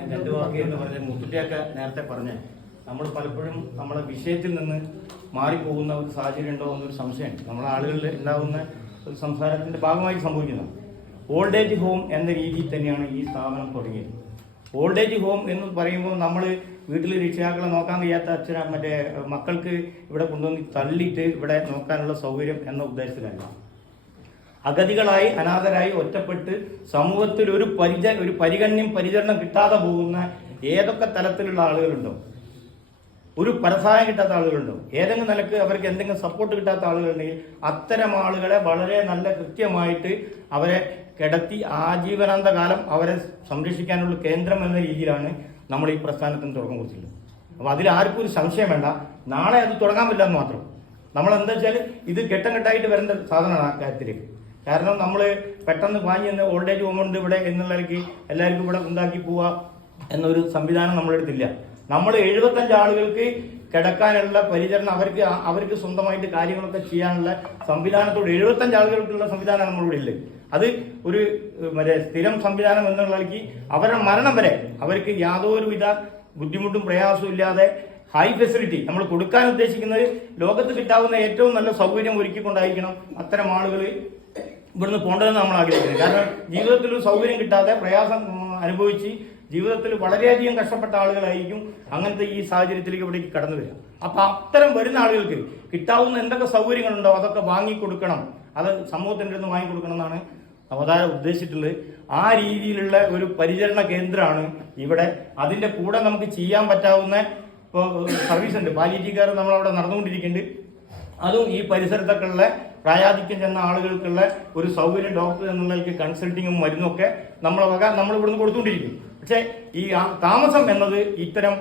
ഞാൻ രണ്ടു വാക്ക് എന്ന് പറഞ്ഞ മുത്തുട്ടിയൊക്കെ നേരത്തെ പറഞ്ഞ. നമ്മൾ പലപ്പോഴും നമ്മളെ വിഷയത്തിൽ നിന്ന് മാറിപ്പോകുന്ന ഒരു സാഹചര്യം ഉണ്ടോ എന്നൊരു സംശയമുണ്ട് നമ്മളെ ആളുകളിൽ ഉണ്ടാകുന്ന ഒരു സംസാരത്തിന്റെ ഭാഗമായി സംഭവിക്കുന്നത് ഓൾഡ് ഏജ് ഹോം എന്ന രീതിയിൽ തന്നെയാണ് ഈ സ്ഥാപനം തുടങ്ങിയത്. ഓൾഡ് ഏജ് ഹോം എന്ന് പറയുമ്പോൾ നമ്മൾ വീട്ടിൽ രക്ഷിതാക്കളെ നോക്കാൻ കഴിയാത്ത അച്ഛന മറ്റേ മക്കൾക്ക് ഇവിടെ കൊണ്ടുവന്ന് തള്ളിയിട്ട് ഇവിടെ നോക്കാനുള്ള സൗകര്യം എന്ന ഉദ്ദേശത്തിലല്ല. അഗതികളായി അനാഥരായി ഒറ്റപ്പെട്ട് സമൂഹത്തിൽ ഒരു പരിച ഒരു പരിഗണ്യം പരിചരണം കിട്ടാതെ പോകുന്ന ഏതൊക്കെ തലത്തിലുള്ള ആളുകളുണ്ടോ? ഒരു പരസഹായം കിട്ടാത്ത ആളുകളുണ്ടോ? ഏതെങ്കിലും നിലയ്ക്ക് അവർക്ക് എന്തെങ്കിലും സപ്പോർട്ട് കിട്ടാത്ത ആളുകളുണ്ടെങ്കിൽ അത്തരം ആളുകളെ വളരെ നല്ല കൃത്യമായിട്ട് അവരെ കിടത്തി ആജീവനാന്ത കാലം അവരെ സംരക്ഷിക്കാനുള്ള കേന്ദ്രം എന്ന രീതിയിലാണ് നമ്മൾ ഈ പ്രസ്ഥാനത്തിന് തുടക്കം കുറിച്ചിട്ടുള്ളത്. അപ്പോൾ അതിൽ ആർക്കും ഒരു സംശയം വേണ്ട. നാളെ അത് തുടങ്ങാൻ പറ്റില്ല എന്ന് മാത്രം. നമ്മൾ എന്താ വെച്ചാൽ ഇത് ഘട്ടം ഘട്ടമായിട്ട് വരേണ്ട സാധനമാണ് ആ കാര്യത്തിൽ കാരണം നമ്മൾ പെട്ടെന്ന് വാങ്ങി തന്നെ ഓൾഡ് ഏജ് ഹോം ഉണ്ട് ഇവിടെ എന്നുള്ളവർക്ക് എല്ലാവർക്കും ഇവിടെ ഉണ്ടാക്കി പോവാ എന്നൊരു സംവിധാനം നമ്മുടെ അടുത്തില്ല. നമ്മൾ എഴുപത്തഞ്ച് ആളുകൾക്ക് കിടക്കാനുള്ള പരിചരണം അവർക്ക് അവർക്ക് സ്വന്തമായിട്ട് കാര്യങ്ങളൊക്കെ ചെയ്യാനുള്ള സംവിധാനത്തോട് എഴുപത്തഞ്ച് ആളുകൾക്കുള്ള സംവിധാനം നമ്മളിവിടെ ഇല്ല. അത് ഒരു മറ്റേ സ്ഥിരം സംവിധാനം എന്നുള്ളതിലേക്ക് അവരുടെ മരണം വരെ അവർക്ക് യാതൊരുവിധ ബുദ്ധിമുട്ടും പ്രയാസവും ഇല്ലാതെ ഹൈ ഫെസിലിറ്റി നമ്മൾ കൊടുക്കാൻ ഉദ്ദേശിക്കുന്നത് ലോകത്ത് കിട്ടാവുന്ന ഏറ്റവും നല്ല സൗകര്യം ഒരുക്കിക്കൊണ്ടായിരിക്കണം അത്തരം ആളുകൾ ഇവിടുന്ന് പോകേണ്ടതെന്ന് നമ്മൾ ആഗ്രഹിക്കുന്നത് കാരണം ജീവിതത്തിൽ സൗകര്യം കിട്ടാതെ പ്രയാസം അനുഭവിച്ച് ജീവിതത്തിൽ വളരെയധികം കഷ്ടപ്പെട്ട ആളുകളായിരിക്കും അങ്ങനത്തെ ഈ സാഹചര്യത്തിലേക്ക് ഇവിടേക്ക് കടന്നു വരിക. അപ്പൊ അത്തരം വരുന്ന ആളുകൾക്ക് കിട്ടാവുന്ന എന്തൊക്കെ സൗകര്യങ്ങളുണ്ടോ അതൊക്കെ വാങ്ങിക്കൊടുക്കണം അത് സമൂഹത്തിന്റെ അടുത്ത് വാങ്ങിക്കൊടുക്കണം എന്നാണ് അവതാരം ഉദ്ദേശിച്ചിട്ടുള്ളത്. ആ രീതിയിലുള്ള ഒരു പരിചരണ കേന്ദ്രമാണ് ഇവിടെ. അതിന്റെ കൂടെ നമുക്ക് ചെയ്യാൻ പറ്റാവുന്ന ഇപ്പോൾ സർവീസ് ഉണ്ട്. പാലിറ്റിക്കാർ നമ്മളവിടെ നടന്നുകൊണ്ടിരിക്കുന്നുണ്ട്. അതും ഈ പരിസരത്തൊക്കെയുള്ള പ്രായാധിക്യം ചെന്ന ആളുകൾക്കുള്ള ഒരു സൗകര്യം ഡോക്ടർ എന്ന നിലയ്ക്ക് കൺസൾട്ടിങ്ങും മരുന്നൊക്കെ നമ്മളെ വക നമ്മൾ ഇവിടുന്ന് കൊടുത്തുകൊണ്ടിരിക്കും. പക്ഷേ ഈ താമസം എന്നത് ഇത്തരം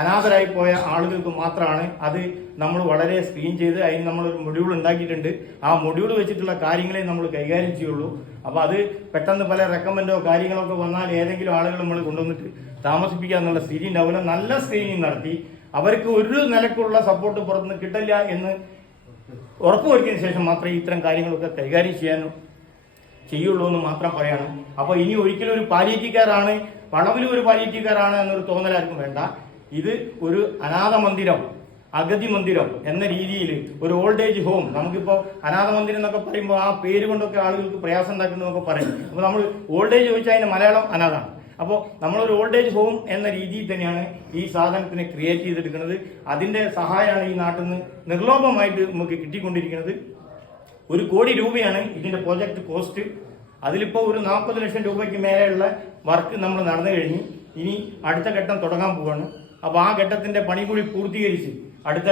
അനാഥരായി പോയ ആളുകൾക്ക് മാത്രമാണ്. അത് നമ്മൾ വളരെ സ്ക്രീൻ ചെയ്ത് അതിന് നമ്മൾ ഒരു മൊഡ്യൂൾ ഉണ്ടാക്കിയിട്ടുണ്ട്. ആ മൊഡ്യൂൾ വെച്ചിട്ടുള്ള കാര്യങ്ങളെ നമ്മൾ കൈകാര്യം ചെയ്യുള്ളൂ. അപ്പോൾ അത് പെട്ടെന്ന് പല റെക്കമെൻഡോ കാര്യങ്ങളൊക്കെ വന്നാൽ ഏതെങ്കിലും ആളുകൾ നമ്മൾ കൊണ്ടുവന്നിട്ട് താമസിപ്പിക്കുക എന്നുള്ള സ്ഥിതി ഉണ്ടാവില്ല. നല്ല സ്ക്രീനിങ് നടത്തി അവർക്ക് ഒരു നിലക്കുള്ള സപ്പോർട്ട് പുറത്തുനിന്ന് കിട്ടില്ല എന്ന് ഉറപ്പുവരുത്തിയതിനു ശേഷം മാത്രമേ ഇത്തരം കാര്യങ്ങളൊക്കെ കൈകാര്യം ചെയ്യാനും ചെയ്യുള്ളൂ എന്ന് മാത്രം പറയാണ്. അപ്പോൾ ഇനി ഒരിക്കലും ഒരു പാലിയേറ്റീക്കാരാണ് വളവിലും ഒരു പാലിയേറ്റീക്കാരാണ് എന്നൊരു തോന്നലാർക്കും വേണ്ട. ഇത് ഒരു അനാഥ മന്ദിരം അഗതി മന്ദിരം എന്ന രീതിയിൽ ഒരു ഓൾഡ് ഏജ് ഹോം നമുക്കിപ്പോ അനാഥ മന്ദിരം എന്നൊക്കെ പറയുമ്പോൾ ആ പേര് കൊണ്ടൊക്കെ ആളുകൾക്ക് പ്രയാസം ഉണ്ടാക്കുന്നതൊക്കെ പറയും. അപ്പോൾ നമ്മൾ ഓൾഡ് ഏജ് ചോദിച്ചാൽ അതിന്റെ മലയാളം അനാഥാണ്. അപ്പോൾ നമ്മളൊരു ഓൾഡ് ഏജ് ഹോം എന്ന രീതിയിൽ തന്നെയാണ് ഈ സാധനത്തിനെ ക്രിയേറ്റ് ചെയ്തെടുക്കുന്നത്. അതിന്റെ സഹായമാണ് ഈ നാട്ടിൽ നിന്ന് നിർലോഭമായിട്ട് നമുക്ക് കിട്ടിക്കൊണ്ടിരിക്കുന്നത്. ഒരു കോടി രൂപയാണ് ഇതിന്റെ പ്രോജക്റ്റ് കോസ്റ്റ് അതിലിപ്പോൾ ഒരു നാൽപ്പത് ലക്ഷം രൂപയ്ക്ക് മേലെയുള്ള വർക്ക് നമ്മൾ നടന്നു കഴിഞ്ഞു. ഇനി അടുത്ത ഘട്ടം തുടങ്ങാൻ പോവാണ്. അപ്പോൾ ആ ഘട്ടത്തിന്റെ പണി കൂടി പൂർത്തീകരിച്ച് അടുത്ത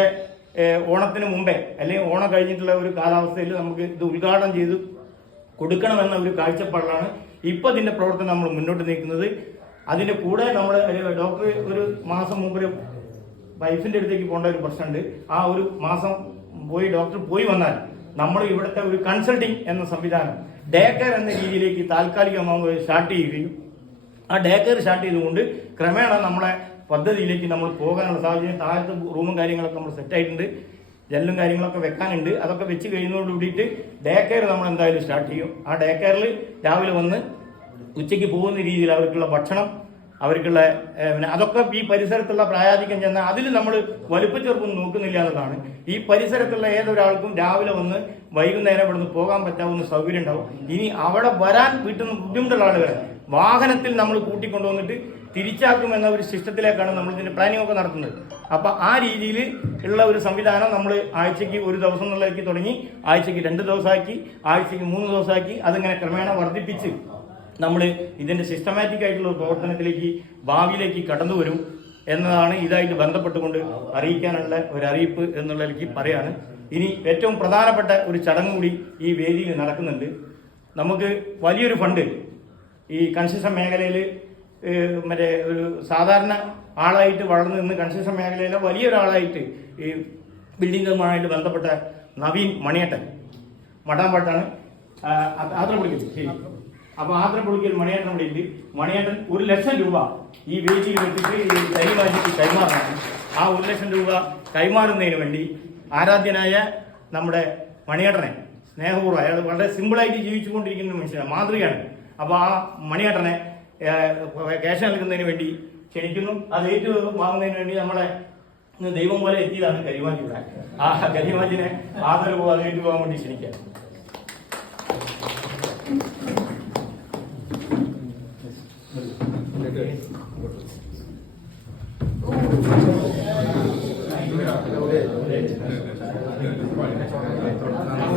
ഓണത്തിന് മുമ്പേ അല്ലെങ്കിൽ ഓണം കഴിഞ്ഞിട്ടുള്ള ഒരു കാലാവസ്ഥയിൽ നമുക്ക് ഇത് ഉദ്ഘാടനം ചെയ്ത് കൊടുക്കണമെന്ന ഒരു കാഴ്ചപ്പാടിലാണ് ഇപ്പൊ ഇതിന്റെ പ്രവർത്തനം നമ്മൾ മുന്നോട്ട് നീക്കുന്നത് അതിന്റെ കൂടെ നമ്മൾ ഡോക്ടർ ഒരു മാസം മുമ്പ് ഒരു അടുത്തേക്ക് പോകേണ്ട ഒരു പ്രശ്നമുണ്ട്. ആ ഒരു മാസം പോയി ഡോക്ടർ പോയി വന്നാൽ നമ്മൾ ഇവിടുത്തെ ഒരു കൺസൾട്ടിങ് എന്ന സംവിധാനം ഡേ കെയർ എന്ന രീതിയിലേക്ക് താൽക്കാലികമായി സ്റ്റാർട്ട് ചെയ്യുകയും ആ ഡേ കെയർ സ്റ്റാർട്ട് ചെയ്തുകൊണ്ട് ക്രമേണ നമ്മളെ പദ്ധതിയിലേക്ക് നമ്മൾ പോകാനുള്ള സാഹചര്യം താഴത്തെ റൂമും കാര്യങ്ങളൊക്കെ നമ്മൾ സെറ്റ് ആയിട്ടുണ്ട്. ജെല്ലും കാര്യങ്ങളൊക്കെ വെക്കാനുണ്ട്. അതൊക്കെ വെച്ച് കഴിയുന്നതോട് കൂടിയിട്ട് ഡേ കെയർ നമ്മൾ എന്തായാലും സ്റ്റാർട്ട് ചെയ്യും. ആ ഡേ കെയറിൽ രാവിലെ വന്ന് ഉച്ചയ്ക്ക് പോകുന്ന രീതിയിൽ അവർക്കുള്ള ഭക്ഷണം അവർക്കുള്ള പിന്നെ അതൊക്കെ ഈ പരിസരത്തുള്ള പ്രായാധിക്യം ചെന്ന അതിൽ നമ്മൾ വലുപ്പച്ചെറുപ്പൊന്നും നോക്കുന്നില്ല എന്നതാണ് ഈ പരിസരത്തുള്ള ഏതൊരാൾക്കും രാവിലെ വന്ന് വൈകുന്നേരം ഇവിടെ നിന്ന് പോകാൻ പറ്റാവുന്ന സൗകര്യം ഉണ്ടാവും. ഇനി അവിടെ വരാൻ വീട്ടിൽ നിന്ന് ബുദ്ധിമുട്ടുള്ള ആളുകളെ വാഹനത്തിൽ നമ്മൾ കൂട്ടിക്കൊണ്ടുവന്നിട്ട് തിരിച്ചാക്കും എന്ന ഒരു സിസ്റ്റത്തിലേക്കാണ് നമ്മൾ ഇതിന്റെ പ്ലാനിംഗ് ഒക്കെ നടത്തുന്നത്. അപ്പൊ ആ രീതിയിൽ ഉള്ള ഒരു സംവിധാനം നമ്മൾ ആഴ്ചയ്ക്ക് ഒരു ദിവസം എന്നുള്ളതാക്കി തുടങ്ങി ആഴ്ചയ്ക്ക് രണ്ട് ദിവസമാക്കി ആഴ്ചയ്ക്ക് മൂന്ന് ദിവസമാക്കി അതിങ്ങനെ ക്രമേണ വർദ്ധിപ്പിച്ച് നമ്മൾ ഇതിന്റെ സിസ്റ്റമാറ്റിക് ആയിട്ടുള്ള പ്രവർത്തനത്തിലേക്ക് ഭാവിയിലേക്ക് കടന്നു വരും എന്നതാണ് ഇതായിട്ട് ബന്ധപ്പെട്ടുകൊണ്ട് അറിയിക്കാനുള്ള ഒരു അറിയിപ്പ് എന്നുള്ളതിലേക്ക് പറയാണ്. ഇനി ഏറ്റവും പ്രധാനപ്പെട്ട ഒരു ചടങ്ങ് കൂടി ഈ വേദിയിൽ നടക്കുന്നുണ്ട്. നമുക്ക് വലിയൊരു ഫണ്ട് ഈ കൺസ്ട്രക്ഷൻ മേഖലയിൽ മറ്റേ ഒരു സാധാരണ ആളായിട്ട് വളർന്നു നിന്ന് കൺസ്ട്രക്ഷൻ മേഖലയിലെ വലിയൊരാളായിട്ട് ഈ ബിൽഡിംഗ് നിർമ്മാണമായിട്ട് ബന്ധപ്പെട്ട നവീൻ മണിയേട്ടൻ. മടാമ്പാട്ടാണ് ആത്രപ്പുളിക്കൽ ശരി. അപ്പൊ ആത്രപ്പുളിക്കൽ മണിയേട്ടൻ ഇവിടെ ഉണ്ട്. മണിയേട്ടൻ ഒരു ലക്ഷം രൂപ ഈ വേദിയിൽ വെച്ചിട്ട് ഈ കൈമാറ്റിക്ക് കൈമാറാണ് ആ ഒരു ലക്ഷം രൂപ കൈമാറുന്നതിന് വേണ്ടി ആരാധ്യനായ നമ്മുടെ മണിയേട്ടനെ സ്നേഹപൂർവം അയാൾ വളരെ സിമ്പിളായിട്ട് ജീവിച്ചുകൊണ്ടിരിക്കുന്ന മനുഷ്യനാണ് മാതൃകയാണ്. അപ്പൊ ആ മണിയേട്ടനെ ക്യാഷ് നൽകുന്നതിന് വേണ്ടി ക്ഷണിക്കുന്നു. അത് ഏറ്റു വാങ്ങുന്നതിന് വേണ്ടി നമ്മളെ ദൈവം പോലെ എത്തിയതാണ് കരിമാജിയുടെ ആ കരിമാജിനെ ആദരവ് അത് ഏറ്റു പോകാൻ വേണ്ടി ക്ഷണിക്കുക ഓ